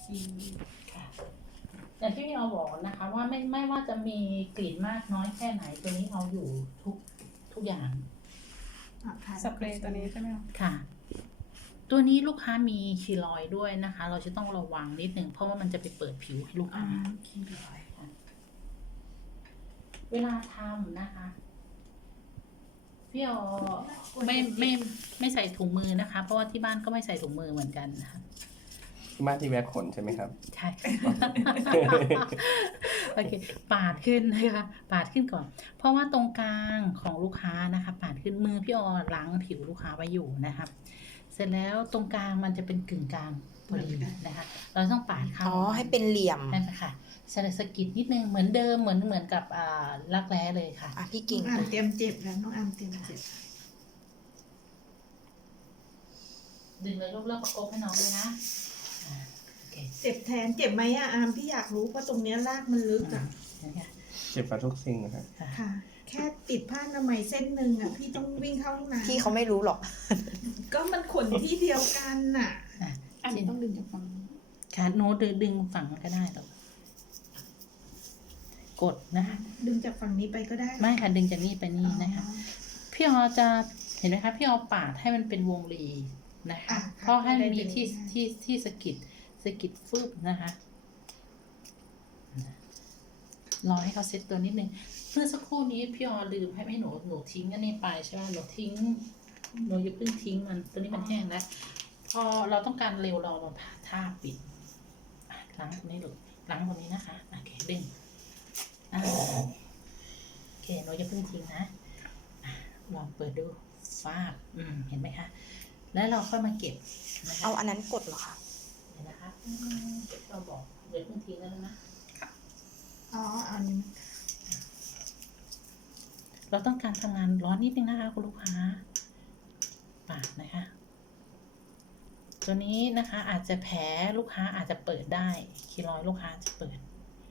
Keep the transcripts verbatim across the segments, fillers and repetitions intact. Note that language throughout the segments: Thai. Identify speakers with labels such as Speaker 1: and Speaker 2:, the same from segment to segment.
Speaker 1: อืมค่ะอย่างที่พี่เอาบอกนะคะ ว่าไม่ไม่ว่าจะมีกลิ่นมากน้อยแค่ไหนตัวนี้เอาอยู่ทุกทุกอย่าง
Speaker 2: สเปรย์ตัวนี้ใช่ไหมคะ
Speaker 1: ค่ะ ตัวนี้ลูกค้ามีคีลอยด์ด้วยนะคะ เราจะต้องระวังนิดนึงเพราะว่ามันจะไปเปิดผิวให้ลูก
Speaker 2: อ่า
Speaker 1: ค้า
Speaker 2: คีลอยด์
Speaker 1: เวลาทำนะคะพี่ออไม่ไม่ไม่ใส่ถุงมือนะคะ เพราะว่าที่บ้านก็ไม่ใส่ถุงมือเหมือนกันนะคะ
Speaker 3: ที่บ้านที่แวะขนใช่ไหมครับ
Speaker 1: ใช่ โอเค ปาดขึ้นนะคะปาดขึ้นก่อน เพราะว่าตรงกลางของลูกค้านะคะ ปาดขึ้นมือพี่ออล้างผิวลูกค้าไว้อยู่นะครับ เสร็จแล้วตรงกลางมันจะเป็นกึ่งกลางพอดีนะคะ เราต้องปาดเข้า
Speaker 4: อ๋อให้เป็นเหลี่ยม
Speaker 1: ใช่ค่ะสะสะกิดนิดนึงเหมือนเดิมเหมือนเหมือนกับอ่ารักแร้เลยค่ะ
Speaker 4: อ่ะพี่
Speaker 2: น้
Speaker 4: กิ่
Speaker 2: อง งอามเตรียมเจ็บแล้วน้องอามเตรียมเจ็บ
Speaker 1: ดึงเลยรอบๆประกบให้น้องเลยนะอ่าโอเค
Speaker 2: เจ็บแทนเจ็บไหมอะอามพี่อยากรู้เพราะตรงเนี้ยรากมันลึกอะ
Speaker 1: นะคะ
Speaker 3: เจ็บกว่าทุกสิ่งนะครับ
Speaker 1: ค่ะ
Speaker 2: ค่ะ แค่ติดผ้าอนามัยเส้นหนึ่งอะพี่ต้องวิ่งเข้าห้องน้ำ
Speaker 4: พี่เขาไม่รู้หรอก
Speaker 2: ก็มันขนที่เดียวกันน่ะ
Speaker 1: อ่ะ
Speaker 2: อันนี้ต้องดึงจากฝั่งนี้
Speaker 1: ค่ะโน้ตดึงดึงฝั่งก็ได้หรอกกดนะคะ
Speaker 2: ดึงจากฝั่งนี้ไปก็ได้
Speaker 1: ไม่ค่ะดึงจากนี่ไปนี่นะคะ
Speaker 2: อ๋อ
Speaker 1: พี่ออจะเห็นไหมคะพี่ออปาดให้มันเป็นวงรีนะคะ
Speaker 2: อ่ะ
Speaker 1: เพราะให้มันมี
Speaker 2: ได้เลย
Speaker 1: ที่
Speaker 2: นะ
Speaker 1: ที่ที่สะกิดสะกิดฟึบนะคะรอให้เขาเซ็ตตัวนิดนึงเมื่อสักครู่นี้พี่ออลืมให้ให้หนูหนูทิ้งอันนี้ไปใช่ไหมหนูทิ้งหนูอย่าเพิ่งทิ้งมันตัวนี้มันแห้งแล้วพอเราต้องการเร็วเรามาผ่าท่าปิดอ่ะล้างตรงนี้ลูกล้างตรงนี้นะคะโอเคดึงอ่ะโอเคหนูอย่าเพิ่งทิ้งนะอ่ะลองเปิดดูฟ้าบอืมเห็นไหมคะแล้วเราค่อยมาเก็บนะคะ
Speaker 4: เอาอันนั้นกดเหรอคะ
Speaker 1: เห็นนะคะอืมเก็บเราบอกเดี๋ยวเพิ่งทิ้งแล้วนะ
Speaker 2: อ๋ออันนี้
Speaker 1: เราต้องการทำงานร้อนนิดนึงนะคะคุณลูกค้าปาดนะคะ ตัวนี้นะคะอาจจะแผลลูกค้าอาจจะเปิดได้คีรอยด์ลูกค้าจะเปิด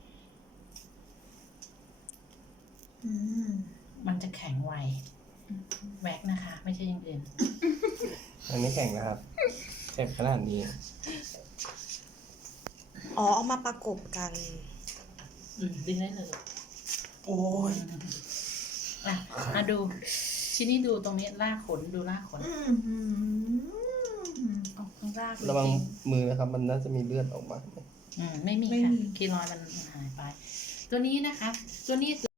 Speaker 2: อืม
Speaker 1: มันจะแข็งไวแว็กนะคะ ไม่ใช่อย่างอื่น
Speaker 3: อันนี้แข่งนะครับ เจ็บขนาดนี้
Speaker 4: อ๋อเอามาประกบกัน
Speaker 1: อืมดึงได้เลย
Speaker 4: โอ้ย
Speaker 1: อ่ะมาดูชิ้นนี้ดูตรงนี้ลากขนดูลากขน
Speaker 2: อืมอืม
Speaker 4: ออกข้างล่าง
Speaker 3: ระวัง
Speaker 4: จริง
Speaker 3: มือนะครับ มันน่าจะมีเลือดออกมา
Speaker 1: อืมไม่มีค่ะคีรอยด์มันหายไป ตัวนี้นะคะ ตัวนี้